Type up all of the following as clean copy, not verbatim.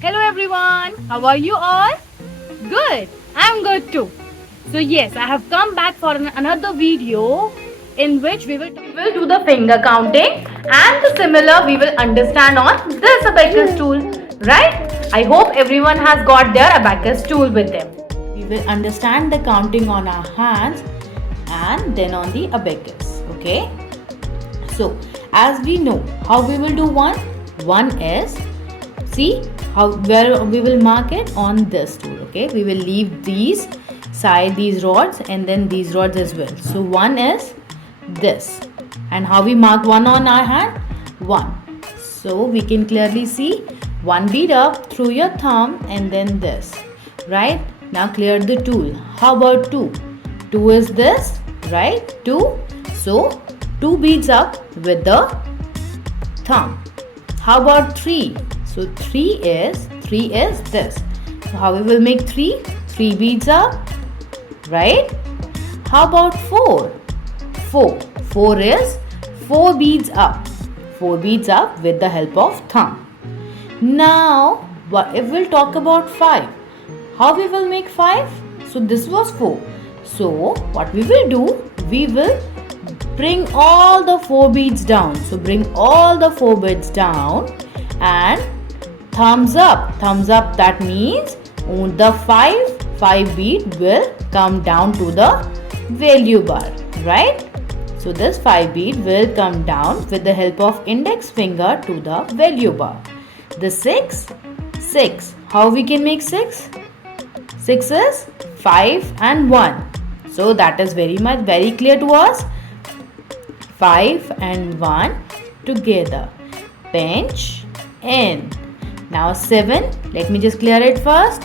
Hello everyone, how are you all? Good, I'm good too. So yes, I have come back for another video in which we will do the finger counting and the similar we will understand on this abacus tool, right? I hope everyone has got their abacus tool with them. We will understand the counting on our hands and then on the abacus, okay? So as we know how we will do one is, see how where we will mark it on this tool, okay? We will leave these rods and then these rods as well. So one is this, and how we mark one on our hand, one. So we can clearly see one bead up through your thumb and then this, right? Now clear the tool. How about two? Two is this, right? Two. So two beads up with the thumb. How about three? So three is this. So how we will make three? Three beads up, right? How about four? Four is four beads up. Four beads up with the help of thumb. Now, if we'll talk about five, how we will make five? So this was four. So what we will do? We will bring all the four beads down. So bring all the four beads down and thumbs up. Thumbs up, that means the five bead will come down to the value bar, right? So this 5 bead will come down with the help of index finger to the value bar. The 6, how we can make 6? 6 is 5 and 1. So that is very clear to us. 5 and 1 together. Pinch in. Now 7, let me just clear it first.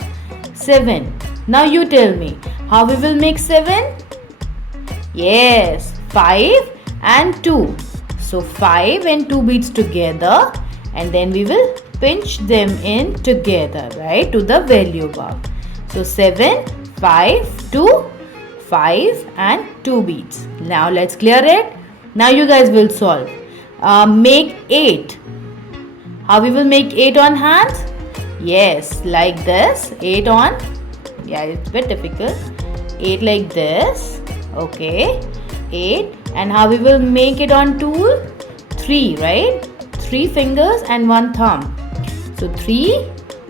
7. Now you tell me, how we will make 7? Yes, 5 and 2. So 5 and 2 beads together and then we will pinch them in together, right, to the value bar. So 7, 5, 2, 5 and 2 beads. Now let's clear it. Now you guys will solve. Make 8. How we will make 8 on hands? Yes, like this. 8 on. Yeah, it's a bit difficult. 8 like this. Okay. 8. And how we will make it on tool? 3, right? 3 fingers and 1 thumb. So 3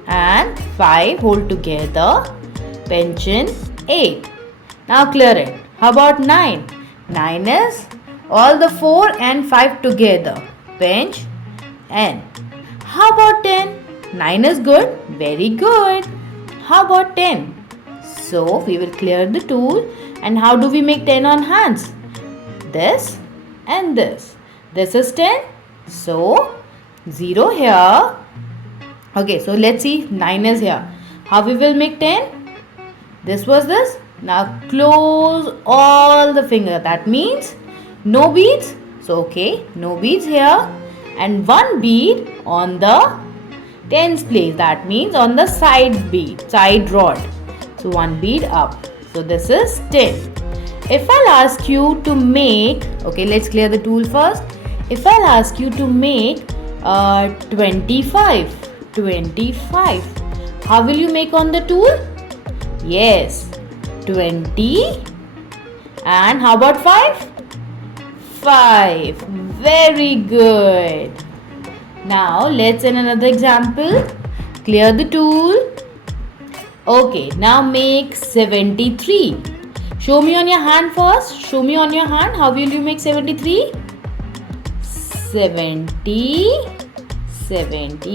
and 5 hold together. Pinch in 8. Now clear it. How about 9? 9 is all the 4 and 5 together. Pinch and. How about 10? 9 is good. Very good. How about 10? So we will clear the tool. And how do we make 10 on hands? This and this. This is 10. So 0 here. Okay, so let's see. 9 is here. How we will make 10? This was this. Now close all the finger. That means no beads. So okay, no beads here. And 1 bead on the tens place. That means on the side rod. So 1 bead up. So this is 10. If I'll ask you to make, okay, let's clear the tool first. If I'll ask you to make 25, how will you make on the tool? Yes, 20. And how about 5? 5. Very good. Now let's in another example. Clear the tool. Okay, now make 73. Show me on your hand first. Show me on your hand. How will you make 73? 70.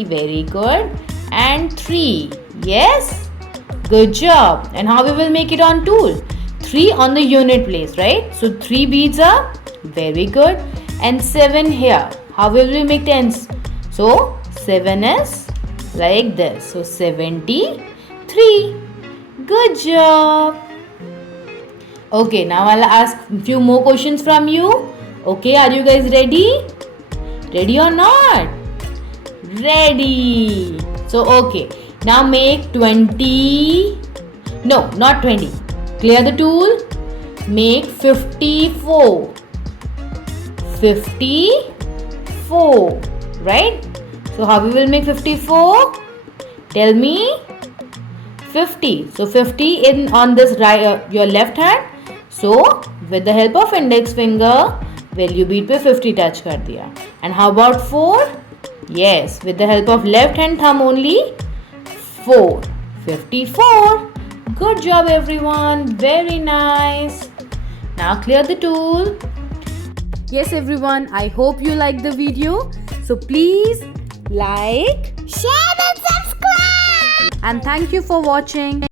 Very good. And 3. Yes. Good job. And how we will make it on tool? 3 on the unit place, right? So 3 beads up. Very good. And 7 here. How will we make tens? So 7 is like this. So 73. Good job. Okay, now I'll ask a few more questions from you. Okay, are you guys ready? Ready or not? Ready. So okay, now make 20. No, not 20. Clear the tool. Make 54. 54, right? So how we will make 54? Tell me. 50. So 50 in on this right your left hand. So with the help of index finger, value beat पे 50 touch कर दिया. And how about 4? Yes, with the help of left hand thumb only. 4. 54. Good job everyone. Very nice. Now clear the tool. Yes everyone, I hope you liked the video. So please like, Share and subscribe. and thank you for watching.